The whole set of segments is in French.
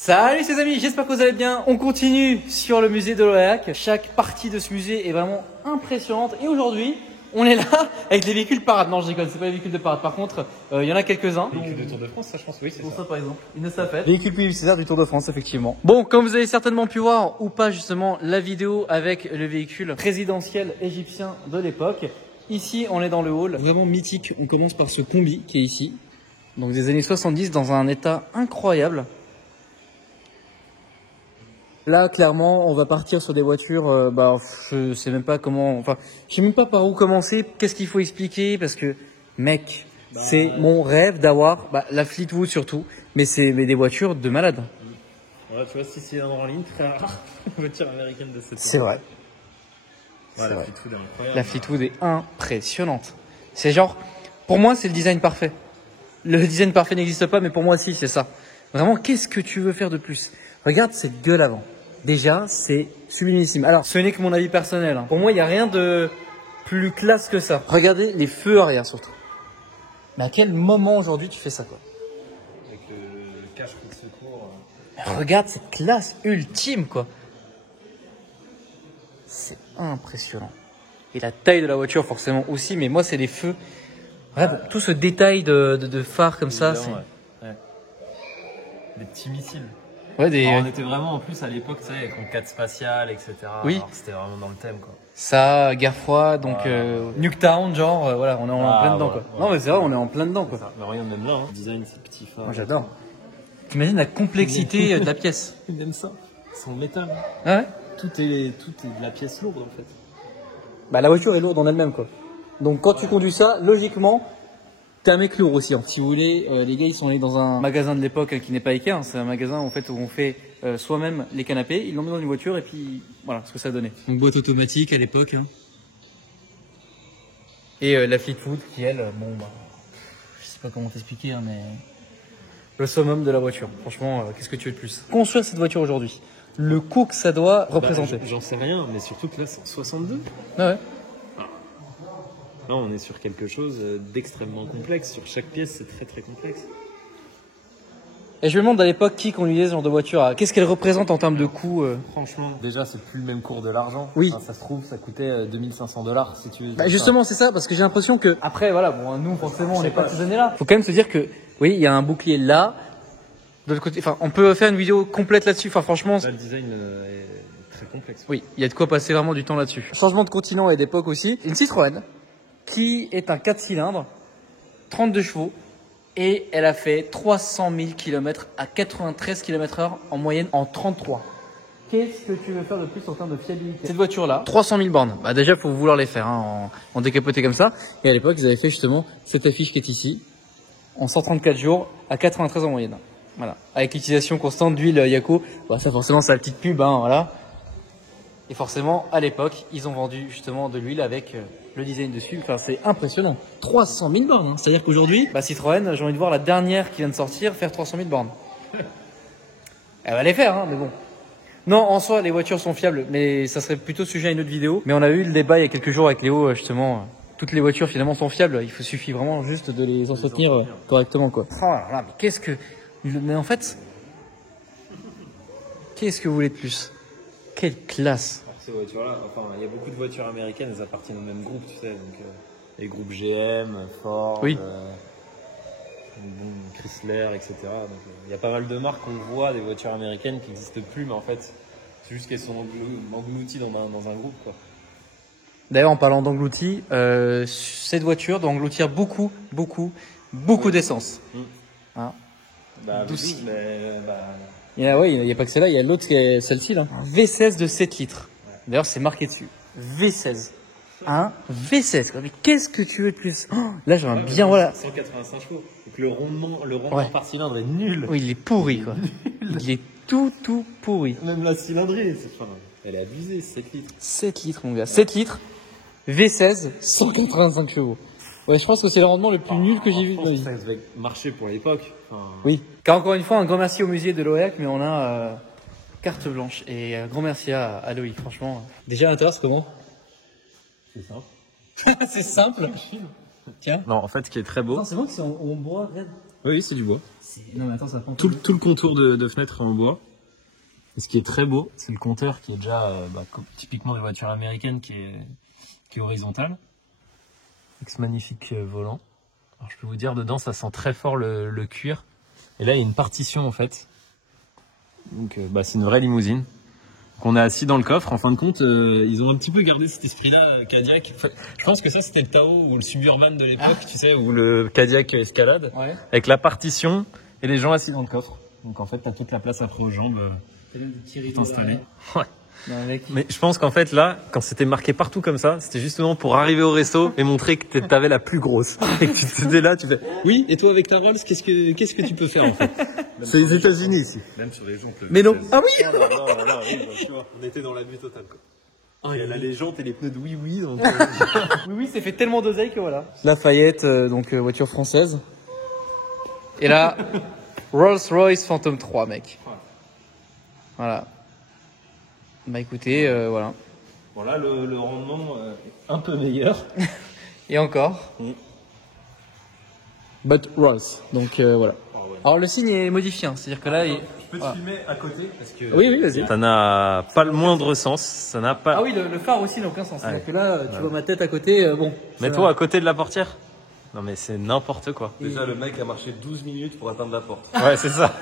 Salut les amis, j'espère que vous allez bien. On continue sur le musée de l'Oréac. Chaque partie de ce musée est vraiment impressionnante. Et aujourd'hui, on est là avec les véhicules parade. Non, je déconne, c'est pas les véhicules de parade. Par contre, il y en a quelques-uns. Véhicules de Tour de France, ça je pense, oui, c'est ça. Ça par exemple, une estafette. Véhicule publicitaire du Tour de France, effectivement. Bon, comme vous avez certainement pu voir ou pas justement la vidéo avec le véhicule présidentiel égyptien de l'époque. Ici, on est dans le hall. Vraiment mythique. On commence par ce combi qui est ici. Donc des années 70 dans un état incroyable. Là, clairement, on va partir sur des voitures, je sais même pas comment, enfin, je sais même pas par où commencer, qu'est-ce qu'il faut expliquer, parce que, mec, c'est mon rêve d'avoir, la Fleetwood surtout, mais c'est des voitures de malade. Voilà, tu vois, 6 cylindres en ligne, très rare, voiture américaine de cette C'est vrai. Ouais, la Fleetwood est incroyable. La Fleetwood est impressionnante. C'est genre, pour moi, c'est le design parfait. Le design parfait n'existe pas, mais pour moi, si, c'est ça. Vraiment, qu'est-ce que tu veux faire de plus? Regarde cette gueule avant. Déjà, c'est sublimissime. Alors, ce n'est que mon avis personnel. Hein. Pour moi, il n'y a rien de plus classe que ça. Regardez les feux arrière surtout. Mais à quel moment aujourd'hui tu fais ça, quoi? Avec le cache coup de secours. Regarde cette classe ultime, quoi. C'est impressionnant. Et la taille de la voiture, forcément aussi. Mais moi, c'est les feux. Regarde, tout ce détail de phare comme ça. C'est... Ouais. Des petits missiles. Ouais, des... Alors, on était vraiment en plus à l'époque, tu sais, avec conquête spatiale, etc. Oui. Alors, c'était vraiment dans le thème, quoi. Ça, guerre froide, donc Nuketown, genre, voilà, on est en plein dedans, ouais, quoi. Ouais, non, mais c'est vrai, on est en plein dedans, quoi. Mais regarde, même là, hein. Design, ces petits phares. Moi, j'adore. T'imagines la complexité de la pièce? Il aime ça. C'est en métal. Ah ouais? Tout est de la pièce lourde, en fait. Bah, la voiture est lourde en elle-même, quoi. Donc, quand tu conduis ça, logiquement, t'es un mec lourd aussi. Hein. Si vous voulez, les gars, ils sont allés dans un magasin de l'époque qui n'est pas Ikea. Hein. C'est un magasin, en fait, où on fait soi-même les canapés. Ils l'ont mis dans une voiture et puis, voilà ce que ça donnait. Donc, boîte automatique à l'époque, hein. Et la Fleetwood qui, elle, je sais pas comment t'expliquer, hein, mais le summum de la voiture. Franchement, qu'est-ce que tu veux de plus? Construire cette voiture aujourd'hui, le coût que ça doit représenter. J'en sais rien, mais surtout que là, c'est en 62. Ah ouais. Là, on est sur quelque chose d'extrêmement complexe. Sur chaque pièce, c'est très très complexe. Et je me demande à l'époque qui conduisait ce genre de voiture. Qu'est-ce qu'elle représente en termes de coût Franchement, déjà, c'est plus le même cours de l'argent. Oui. Enfin, ça se trouve, ça coûtait 2500 $ si tu veux. Justement, c'est ça, parce que j'ai l'impression que après, voilà, bon, nous forcément, on n'est pas ces années-là. Faut quand même se dire que, oui, il y a un bouclier là. De l'autre côté, enfin, on peut faire une vidéo complète là-dessus. Enfin, franchement, là, le design est très complexe. Oui, il y a de quoi passer vraiment du temps là-dessus. Changement de continent et d'époque aussi. Une Citroën qui est un 4 cylindres, 32 chevaux. Et elle a fait 300 000 km à 93 km/h en moyenne en 33. Qu'est-ce que tu veux faire de plus en termes de fiabilité? Cette voiture-là, 300 000 bornes. Déjà, il faut vouloir les faire en décapoté comme ça. Et à l'époque, ils avaient fait justement cette affiche qui est ici, en 134 jours à 93 en moyenne. Voilà. Avec l'utilisation constante d'huile Yako. Ça, forcément, c'est la petite pub, hein, voilà. Et forcément, à l'époque, ils ont vendu justement de l'huile avec le design dessus. Enfin, c'est impressionnant. 300 000 bornes. Hein. C'est-à-dire qu'aujourd'hui, Citroën, j'ai envie de voir la dernière qui vient de sortir faire 300 000 bornes. Elle va les faire, hein, mais bon. Non, en soi, les voitures sont fiables, mais ça serait plutôt sujet à une autre vidéo. Mais on a eu le débat il y a quelques jours avec Léo, justement. Toutes les voitures finalement sont fiables. Suffit vraiment juste de les entretenir correctement, quoi. Oh là là, mais qu'est-ce que... Mais en fait, qu'est-ce que vous voulez de plus? Quelle classe! Alors, ces voitures-là, enfin, il y a beaucoup de voitures américaines, elles appartiennent au même groupe, tu sais, donc les groupes GM, Ford, Oui. Chrysler, etc. Donc il y a pas mal de marques qu'on voit des voitures américaines qui n'existent plus, mais en fait, c'est juste qu'elles sont englouties dans un groupe, quoi. D'ailleurs, en parlant d'engloutis, cette voiture doit engloutir beaucoup d'essence. Hein? Oui, mais Il n'y a pas que celle-là, il y a l'autre qui est celle-ci là. Un V16 de 7 litres. Ouais. D'ailleurs, c'est marqué dessus. V16. Un V16. Mais qu'est-ce que tu veux de plus? Là, j'aimerais bien, voilà. 185 chevaux. Donc le rendement par cylindre est nul. Oui, il est pourri, quoi. Il est tout pourri. Même la cylindrée, elle est abusée, 7 litres. 7 litres, mon gars. 7 litres, V16, 185 chevaux. Ouais, je pense que c'est le rendement le plus nul que j'ai vu de ma vie. Ça devait marcher pour l'époque. Oui. Car encore une fois, un grand merci au musée de l'Oréac, mais on a carte blanche. Et un grand merci à Loïc, franchement. Déjà à l'intérieur, c'est comment? C'est simple. C'est simple. Tiens. Non, en fait, ce qui est très beau. C'est bon que c'est en bois, regarde. Oui, c'est du bois. Non, mais attends, ça prend Tout le contour de fenêtre est en bois. Et ce qui est très beau, c'est le compteur qui est déjà typiquement des voitures américaines qui est horizontal. Avec ce magnifique volant. Alors je peux vous dire, dedans ça sent très fort le cuir. Et là il y a une partition en fait. Donc c'est une vraie limousine. Qu'on a assis dans le coffre. En fin de compte, ils ont un petit peu gardé cet esprit-là Cadillac. Enfin, je pense que ça c'était le Tahoe ou le Suburban de l'époque, tu sais, ou le Cadillac Escalade. Ouais. Avec la partition et les gens assis dans le coffre. Donc en fait t'as toute la place après aux jambes. T'as même des petits rideaux Installé. Ouais. Non, mec. Mais je pense qu'en fait là, quand c'était marqué partout comme ça, c'était justement pour arriver au resto et montrer que t'avais la plus grosse. Et que tu étais là, tu fais oui, et toi avec ta Rolls, qu'est-ce que tu peux faire en fait? C'est les États-Unis ici. Même sur les jantes. Mais non. Ah oui. Là, oui, tu vois, on était dans l'abus total, quoi. Oh, Et elle a les jantes et les pneus de oui, donc. Oui, c'est fait tellement d'oseille que voilà. Lafayette, voiture française. Et là, Rolls-Royce Phantom 3, mec. Voilà. Bah écoutez, voilà. Bon là, le rendement est un peu meilleur. Et encore. But Rolls. Donc voilà. Alors le signe est modifié, hein. C'est-à-dire que là, Je peux te filmer à côté parce que. Oui, oui, vas-y. Ça n'a pas le moindre sens. Ça n'a pas. Ah oui, le phare aussi n'a aucun sens. Ouais. C'est-à-dire que là, tu vois ma tête à côté, bon. Mets-toi à côté de la portière. Non mais c'est n'importe quoi. Déjà, le mec a marché 12 minutes pour atteindre la porte. Ouais, c'est ça.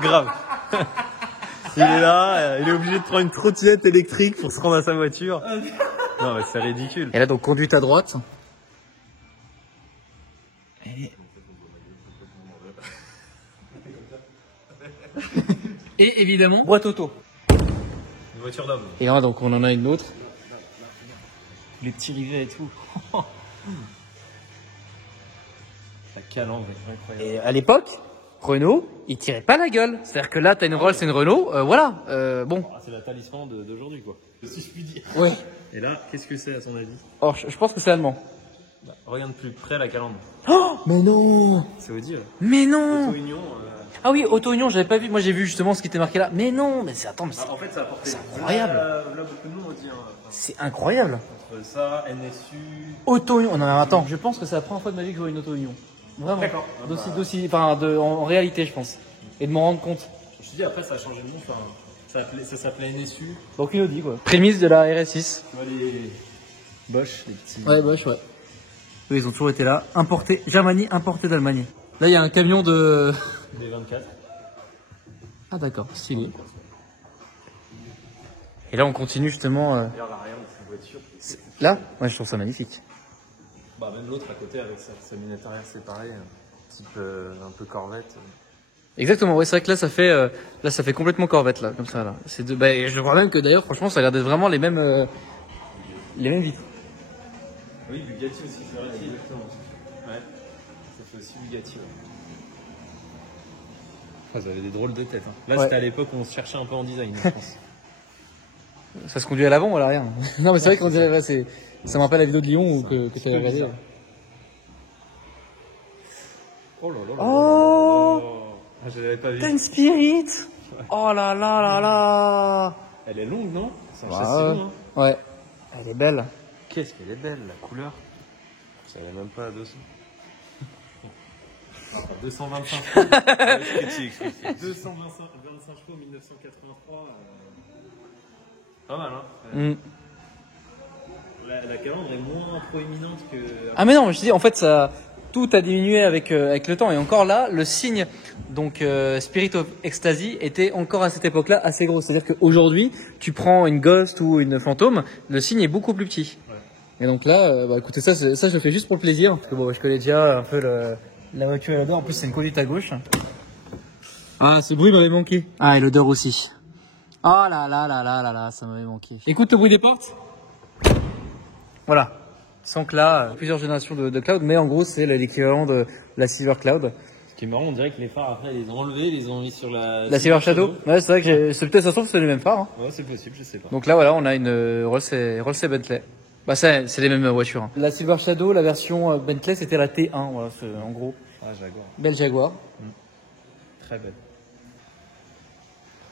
Grave. Il est là, il est obligé de prendre une trottinette électrique pour se rendre à sa voiture. Non mais c'est ridicule. Et là, donc conduite à droite. Et évidemment, boîte auto. Une voiture d'homme. Et là, donc on en a une autre. Les petits rivets et tout. La calandre est incroyable. Et à l'époque, Renault, il tirait pas la gueule. C'est-à-dire que là, t'as une Rolls et une Renault, voilà. Bon. Ah, c'est la talisman d'aujourd'hui quoi. Si je puis dire. Ouais. Et là, qu'est-ce que c'est à ton avis? Or, je pense que c'est allemand. Regarde plus près la calandre. Oh, mais non. C'est Audi là. Mais non. Auto-Union. Ah oui, Auto-Union, j'avais pas vu. Moi, j'ai vu justement ce qui était marqué là. Mais non, mais c'est attends, mais En fait, ça a apporté. c'est incroyable. Là, beaucoup de noms Audi. C'est incroyable. Entre ça, NSU. Auto-Union. Non, mais attends, je pense que c'est la première fois de ma vie que je vois une Auto-Union. Vraiment. D'accord. En réalité, je pense. Et de m'en rendre compte. Je te dis après, ça a changé de nom. Enfin, ça s'appelait NSU. Aucune Audi, quoi. Prémisse de la RS6. Tu vois les Bosch, les petits. Ouais, Bosch, ouais. Eux, ils ont toujours été là. Importés, Germanie, importé d'Allemagne. Là, il y a un camion de. Des 24. Ah, d'accord, stylé. Et là, on continue justement. Regarde l'arrière de cette voiture. Là, ouais, je trouve ça magnifique. Bah, même l'autre à côté avec sa lunette arrière séparée, type un peu Corvette. Exactement, ouais, c'est vrai que là, ça fait complètement Corvette, là, comme ça, là. C'est de, bah, je crois même que d'ailleurs, franchement, ça a l'air d'être vraiment les mêmes vitres. Oui, Bugatti aussi, c'est vrai. Exactement. Ouais. Ça fait aussi Bugatti, ouais. Ah, ça avait des drôles de tête. Hein. Là, Ouais. c'était à l'époque où on se cherchait un peu en design, je pense. Ça se conduit à l'avant ou à l'arrière? Non, mais c'est vrai qu'on dirait, là, ça me rappelle la vidéo de Lyon ou que tu avais regardé. bizarre. Oh là là là Oh, là là. Ah, je l'avais pas vu. t'as une Spirit! Oh là là là là! Elle est longue, non? C'est un Ouais. châssis long, hein. Ouais. Elle est belle. Qu'est-ce qu'elle est belle, la couleur. Ça allait même pas à 200. 225 chevaux. Critique. 225 chevaux, 1983. Pas mal, hein. Mm. La calandre est moins proéminente que. Ah mais non, je dis en fait ça tout a diminué avec le temps et encore là le signe donc Spirit of Ecstasy était encore à cette époque-là assez gros. C'est-à-dire qu'aujourd'hui tu prends une Ghost ou une Phantom, le signe est beaucoup plus petit. Ouais. Et donc là, bah écoutez ça je le fais juste pour le plaisir parce que bon je connais déjà un peu la voiture et l'odeur. En plus c'est une conduite à gauche. Ah ce bruit m'avait manqué. Ah et l'odeur aussi. Oh là là là là là là ça m'avait manqué. Écoute le bruit des portes. Voilà. Sans que là, plusieurs générations de cloud, mais en gros, c'est l'équivalent de la Silver Cloud. Ce qui est marrant, on dirait que les phares après, ils les ont enlevés, ils les ont mis sur la. La Silver Shadow. Ouais, c'est vrai que c'est peut-être ça se trouve c'est les mêmes phares. Hein. Ouais, c'est possible, je sais pas. Donc là, voilà, on a une Rolls et Bentley. Bah, c'est les mêmes voitures. Hein. La Silver Shadow, la version Bentley, c'était la T1, voilà, en gros. Ah, Jaguar. Belle Jaguar. Très belle.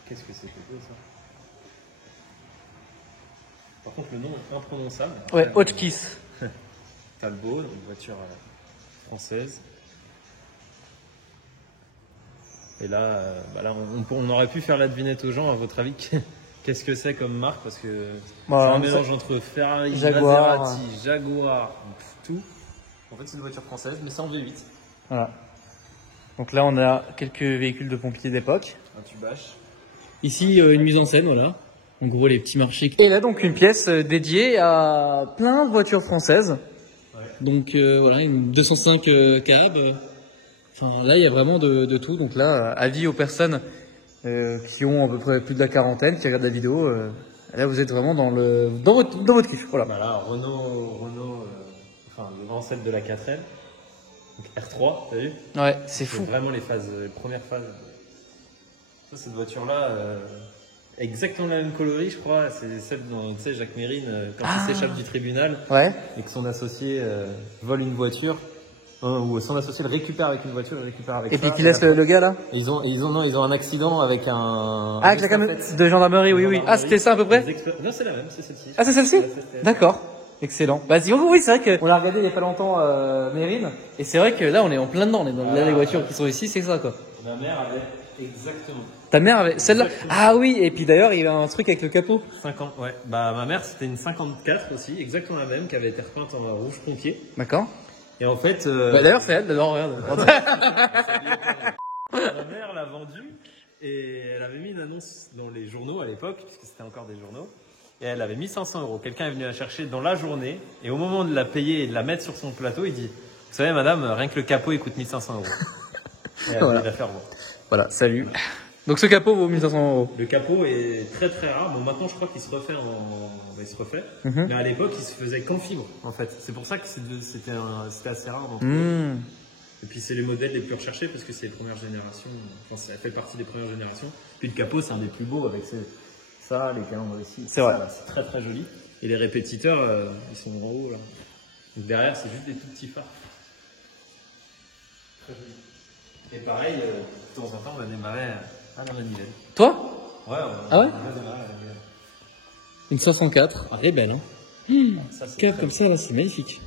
Qu'est-ce que c'est que ça? Par contre, le nom est imprononçable. Ouais, Hotchkiss. Talbot, une voiture française. Et là, là on aurait pu faire la devinette aux gens, à votre avis, qu'est-ce que c'est comme marque? Parce que c'est un mélange entre Ferrari, Jaguar, Maserati, Jaguar, tout. En fait, c'est une voiture française, mais c'est en V8. Voilà. Donc là, on a quelques véhicules de pompiers d'époque. Un tubache. Ici, une mise en scène, voilà. En gros, les petits marchés. Et là, donc, une pièce dédiée à plein de voitures françaises. Ouais. Donc, voilà, une 205 cab. Enfin, là, il y a vraiment de tout. Donc là, avis aux personnes qui ont à peu près plus de la quarantaine, qui regardent la vidéo. Là, vous êtes vraiment dans votre kiff. Voilà. Voilà, Renault enfin, le grand celle de la 4L. Donc R3, t'as vu? Ouais, c'est fou. Vraiment les premières phases. Ça, cette voiture-là, exactement la même colorie, je crois. C'est celle dont, tu sais, Jacques Mérine, quand il s'échappe du tribunal Ouais. et que son associé vole une voiture, ou son associé le récupère avec une voiture, le récupère avec Et ça. puis qui laisse le gars là? Ils ont un accident avec un. Avec la camion de gendarmerie, oui. Ah, c'était ça à peu près? Non, c'est la même, c'est celle-ci. Ah, c'est celle-ci? Ouais, c'est- D'accord. Excellent. Bah, oui, c'est vrai qu'on a regardé il n'y a pas longtemps Mérine. Et c'est vrai que là, on est en plein dedans. On est dans les voitures qui sont ici, c'est ça, quoi. Ma mère avait exactement. Ta mère avait celle-là? Ah oui, et puis d'ailleurs, il y a un truc avec le capot. 50, ouais. Bah, ma mère, c'était une 54 aussi, exactement la même, qui avait été repeinte en rouge pompier. D'accord. Et en fait. Bah, d'ailleurs, c'est elle, dedans, regarde. Ma mère l'a vendue et elle avait mis une annonce dans les journaux à l'époque, puisque c'était encore des journaux. Et elle avait mis 500 €. Quelqu'un est venu la chercher dans la journée. Et au moment de la payer et de la mettre sur son plateau, il dit: vous savez, madame, rien que le capot, il coûte 1500 €. Et elle Voilà. a la faire vendre. Voilà, salut. Donc ce capot vaut 1500 €. Le capot est très très rare. Bon, maintenant, je crois qu'il se refait il se refait. Mais à l'époque, il se faisait qu'en fibre, en fait. C'est pour ça que c'était assez rare d'en trouver. Mmh. Et puis, c'est les modèles les plus recherchés parce que c'est les premières générations. Enfin, ça fait partie des premières générations. Puis le capot, c'est un des plus beaux avec ça, les calandres ici. C'est vrai. Là, c'est très très joli. Et les répétiteurs, ils sont en haut là. Donc derrière, c'est juste des tout petits phares. Très joli. Et pareil, de temps en temps, on va démarrer à la manivelle. Toi? Ouais, Ah ouais? on va démarrer à la manivelle. Une 504. Ah, elle est belle, hein. Ça, c'est Cab très comme ça, là, c'est magnifique.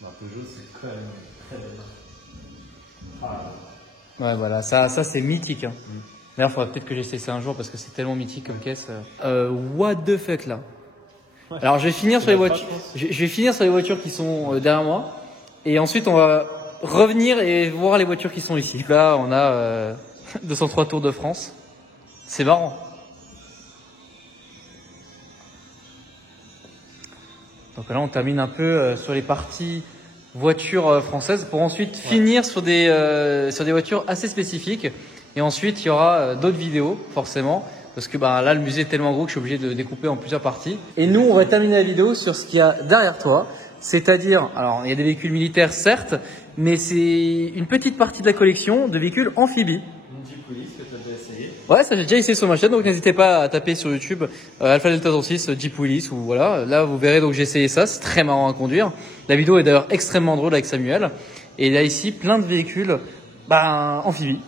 Bah, Peugeot, c'est quand même très bien. Ah. Ouais, voilà, ça c'est mythique. Hein. D'ailleurs, il faudrait peut-être que j'essaie ça un jour parce que c'est tellement mythique comme caisse. What the fuck là. Ouais. Alors, je vais finir sur les pas, voitures. je pense. Je vais finir sur les voitures qui sont derrière moi, et ensuite on va revenir et voir les voitures qui sont ici. Là, on a 203 Tours de France. C'est marrant. Donc là, on termine un peu sur les parties voitures françaises pour ensuite finir sur des voitures assez spécifiques. Et ensuite, il y aura d'autres vidéos, forcément. Parce que bah, là, le musée est tellement gros que je suis obligé de découper en plusieurs parties. Et nous, on va terminer la vidéo sur ce qu'il y a derrière toi. C'est-à-dire, alors, il y a des véhicules militaires, certes, mais c'est une petite partie de la collection de véhicules amphibies. Une Jeep Police que tu as déjà essayé. Ouais, ça j'ai déjà essayé sur ma chaîne, donc n'hésitez pas à taper sur YouTube Alpha Delta 36 Jeep Willys ou voilà. Là, vous verrez donc j'ai essayé ça, c'est très marrant à conduire. La vidéo est d'ailleurs extrêmement drôle avec Samuel. Et il y a ici plein de véhicules amphibies.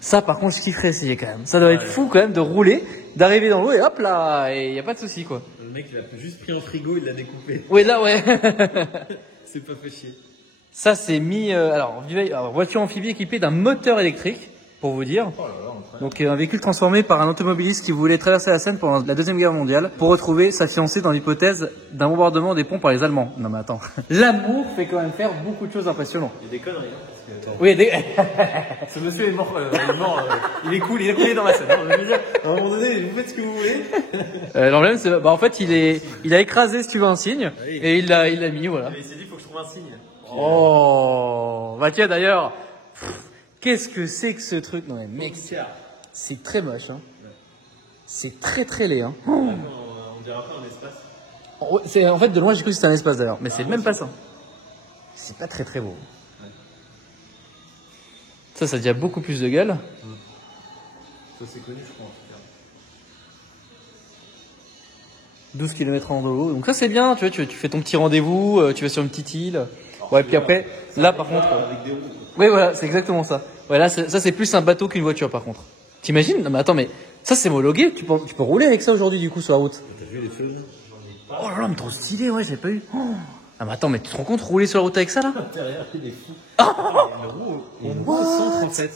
Ça, par contre, je kifferais essayer quand même. Ça doit être fou quand même de rouler, d'arriver dans l'eau et hop là, et il y a pas de souci quoi. Le mec, il a juste pris en frigo, il l'a découpé. Oui, là, ouais. C'est pas fait chier. Ça, c'est mis. Alors, voiture amphibie équipée d'un moteur électrique, pour vous dire. Oh là là, on Donc un véhicule transformé par un automobiliste qui voulait traverser la Seine pendant la Deuxième Guerre mondiale pour retrouver sa fiancée dans l'hypothèse d'un bombardement des ponts par les Allemands. Non mais attends. L'amour fait quand même faire beaucoup de choses impressionnantes. Il y a des conneries. Hein, parce que, attends. Oui, Ce monsieur est mort. Il est cool, il est coulé dans la scène. Je veux dire, à un moment donné, vous faites ce que vous voulez. l'emblème, c'est, en fait, il a écrasé, si tu veux, un signe, Oui. et il l'a mis, voilà. Mais il s'est dit, il faut que je trouve un signe. Oh, bah tiens d'ailleurs, qu'est-ce que c'est que ce truc? Non mais mec, Tiens. c'est très moche, hein. C'est très très laid, hein. On dirait un peu un espace. En fait, de loin, j'ai cru que c'était un espace d'ailleurs, mais c'est même pas ça. C'est pas très très beau. Ça a déjà beaucoup plus de gueule. Ça, c'est connu, je crois, en tout cas. 12 km en haut. Donc ça c'est bien, tu vois, tu fais ton petit rendez-vous, tu vas sur une petite île. Ouais, puis après, là par contre. Avec des roues. Oui, voilà, c'est exactement ça. Ouais, là, ça c'est plus un bateau qu'une voiture par contre. T'imagines? Non mais attends, mais ça c'est homologué, tu peux rouler avec ça aujourd'hui du coup sur la route. T'as vu les feux? Oh là là, mais trop stylé, ouais, j'avais pas eu. Oh, Ah mais attends, mais tu te rends compte rouler sur la route avec ça là? L'intérieur, il est fou. Il y a une roue 137.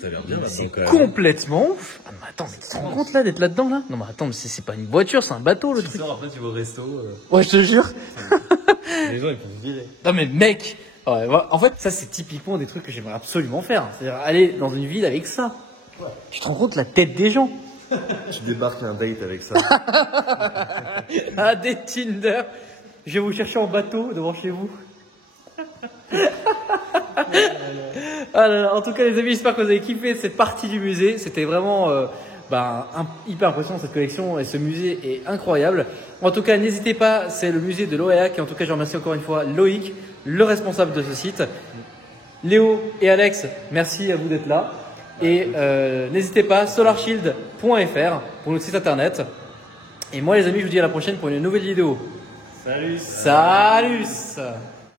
Ça a l'air bien là-dedans quand même. Complètement ouf. Ah mais attends, mais tu te rends compte là d'être là-dedans là? Non mais attends, mais c'est pas une voiture, c'est un bateau le Tu truc. sors après, tu vas au resto. Ouais, je te jure. Les gens ils peuvent se virer. Non mais mec, ouais, en fait ça c'est typiquement des trucs que j'aimerais absolument faire. C'est-à-dire aller dans une ville avec ça. Tu te rends compte la tête des gens? Tu débarques un date avec ça. Ah des Tinder. Je vais vous chercher en bateau devant chez vous. Ah là là, en tout cas les amis, j'espère que vous avez kiffé cette partie du musée. C'était vraiment hyper impressionnant cette collection et ce musée est incroyable. En tout cas n'hésitez pas, c'est le musée de l'OEAC et en tout cas je remercie encore une fois Loïc, le responsable de ce site. Léo et Alex, merci à vous d'être là. Et n'hésitez pas, solarshield.fr pour notre site internet. Et moi les amis, je vous dis à la prochaine pour une nouvelle vidéo. Salut. Salut.